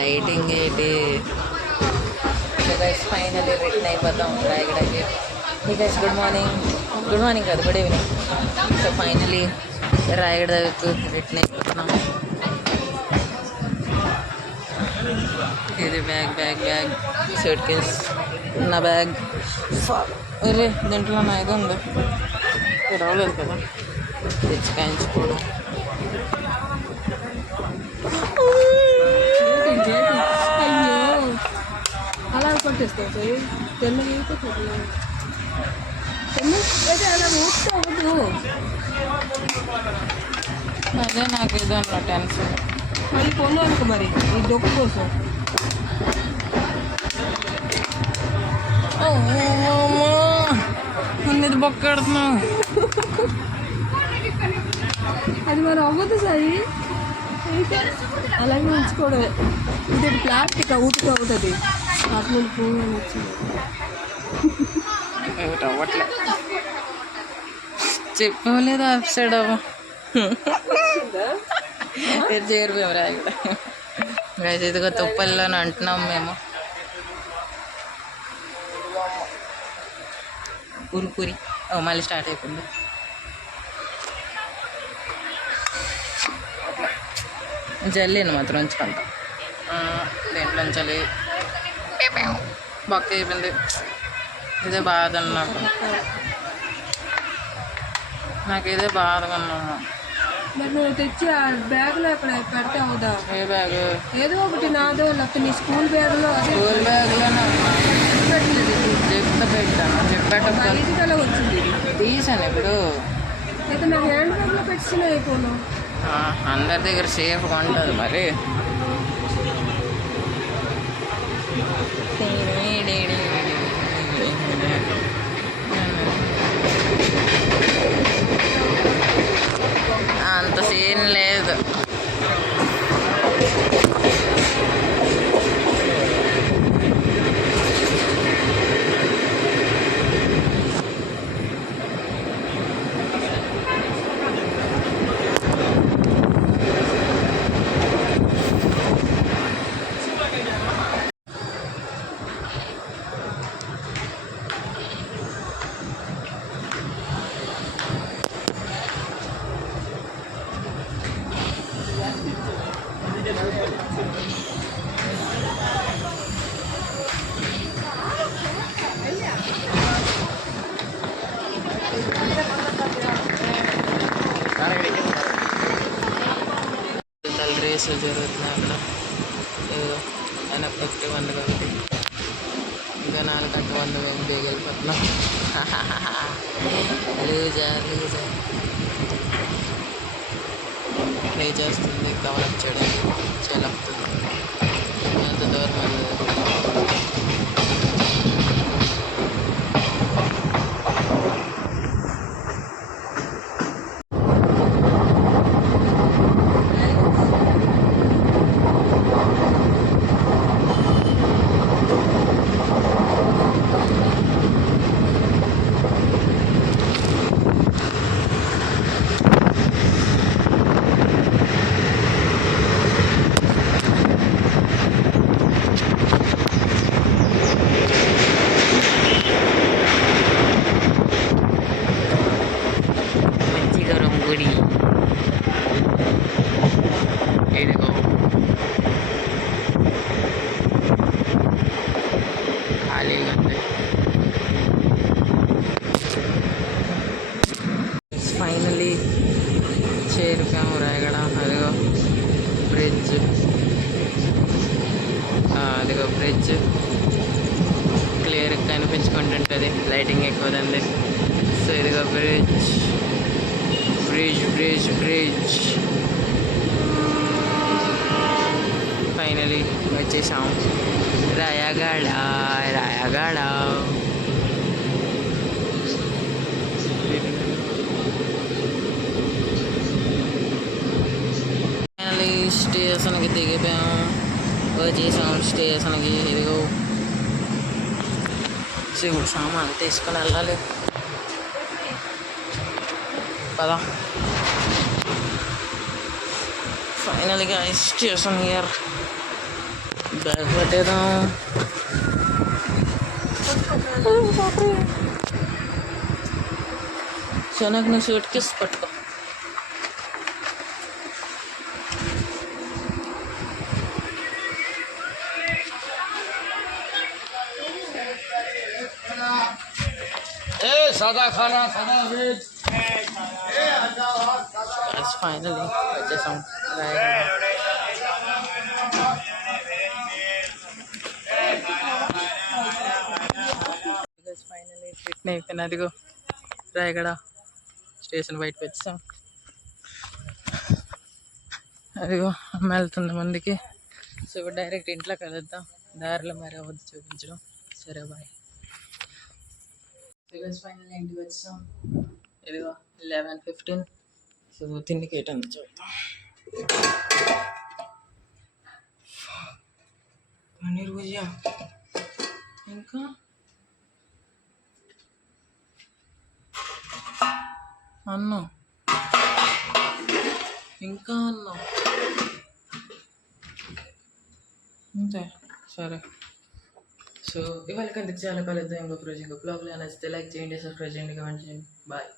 లైటింగ్ ఏంటి. Finally return అయిపోతాం రాయగడకి. హే గైస్, గుడ్ మార్నింగ్ కాదు, గుడ్ ఈవినింగ్. సో ఫైనల్లీ రాయగడకు రిటర్న్ అయిపోతున్నాం. ఇది బ్యాగ్ సూట్ కేస్, నా బ్యాగ్. అరే దీంట్లో నా ఇది ఉంది, రావలేదు కదా, తెచ్చుకాయించుకోవడం. అలా కొట్టేస్తావు సార్, తెల్లగా అలా ఊపితే అవ్వదు. అదే నాకు ఇది అన్న టెన్షన్. మళ్ళీ కొను అనుకో మరి ఈ డొక్కు కోసం. ఇది బొక్కెడుతున్నావు. అది మరి అవ్వదు సాయి, అలాగే ఉంచుకోవడమే. ఇది ప్లాస్టిక్ ఊపితే అవుతుంది. అట్లా పువ్వు వచ్చింది అవ్వట్లే, చెప్పలేదు అప్ సైడ్ అవ్వ చేరిపోయాం రా. ఇక్కడ ఇదిగో తుప్పల్లోనే అంటున్నాం మేము. పూరి మళ్ళీ స్టార్ట్ అయిపోయింది. జల్లీని మాత్రం ఉంచుకుంటాం. దేంట్లో చలి బొక్క అయిపోయింది. ఇదే బాధ నాకు ఇదే బాధగా ఉన్నాము. మరి నువ్వు తెచ్చి ఆ బ్యాగ్లో అక్కడ పెడితే అవుదా? ఏ బ్యాగ్? ఏదో ఒకటి నాదో, లేకపోతే నీ స్కూల్ బ్యాగ్లో. స్కూల్ బ్యాగ్లోనే పెట్టాను. ఇదికలా వచ్చింది, తీసాను ఇప్పుడు. అయితే నా హ్యాండ్ బ్యాగ్లో పెట్టిన అయిపోను. అందరి దగ్గర సేఫ్గా ఉంటుంది మరి. అంత సీన్ లేదు. రేసులు జరుగుతున్నాయి అక్కడ. ఏదో వెనక్కి 100 కాబట్టి ఇంకా 4 గంట 100 మేము బేగెళ్ళిపోతున్నాం. లూజా ప్లే చేస్తుంది, కవర్ చేయడం చేయలేపుతుంది. ఎంత దూరం వెళ్ళదు. ఇదిగో ఖాళీగా ఉంది. ఫైనలీ చేరిపోయాము రాయగడ. అదిగో బ్రిడ్జ్, అదిగో బ్రిడ్జ్ క్లియర్గా కనిపించుకుంటుంటుంది, లైటింగ్ ఎక్కువదండి. సో ఇదిగో bridge bridge bridge bridge finally వచ్చేసాం రాయగడ. రాయగడ ఫైనలీ స్టేషన్కి దిగిపోయాము, వచ్చేసాం స్టేషన్కి. ఇదిగో శివుడు సామాన్లు తీసుకొని వెళ్ళాలి కదా. ఫైనల్గా స్టేషన్ హియర్. బ్యాగ్ పట్టేద్దాం. సో నాకు నువ్వు సూట్ కేసు పట్టుకో. सादा खाना सादा वेज ఫైనలీ వచ్చేసాం రాయగడ. ఫైనలీ రిటర్న్ అయిపోయిన అదిగో రాయగడ స్టేషన్ బయటకు వచ్చాం. అదిగో అమ్మ వెళ్తుంది ముందుకి. సో ఇప్పుడు డైరెక్ట్ ఇంట్లో కలుద్దాం. దారిలో మరి అవద్దు చూపించడం. సరే బాయ్. ఫైనల్ ఇంటికి వచ్చాం. ఇదిగో 11:15. సో తిండికి ఏంటంత చూద్దాం. పన్నీర్ భుజియా, ఇంకా అన్నం, ఇంకా అన్నం, అంతే. సరే, సో ఇవాళ కంటే చాలా కలుద్దాం. ఇంకొక రోజు ఇంకొక బ్లాగ్లో నచ్చితే లైక్ చేయండి, సబ్స్క్రైబ్ చేయండి, కామెంట్ చేయండి. బాయ్.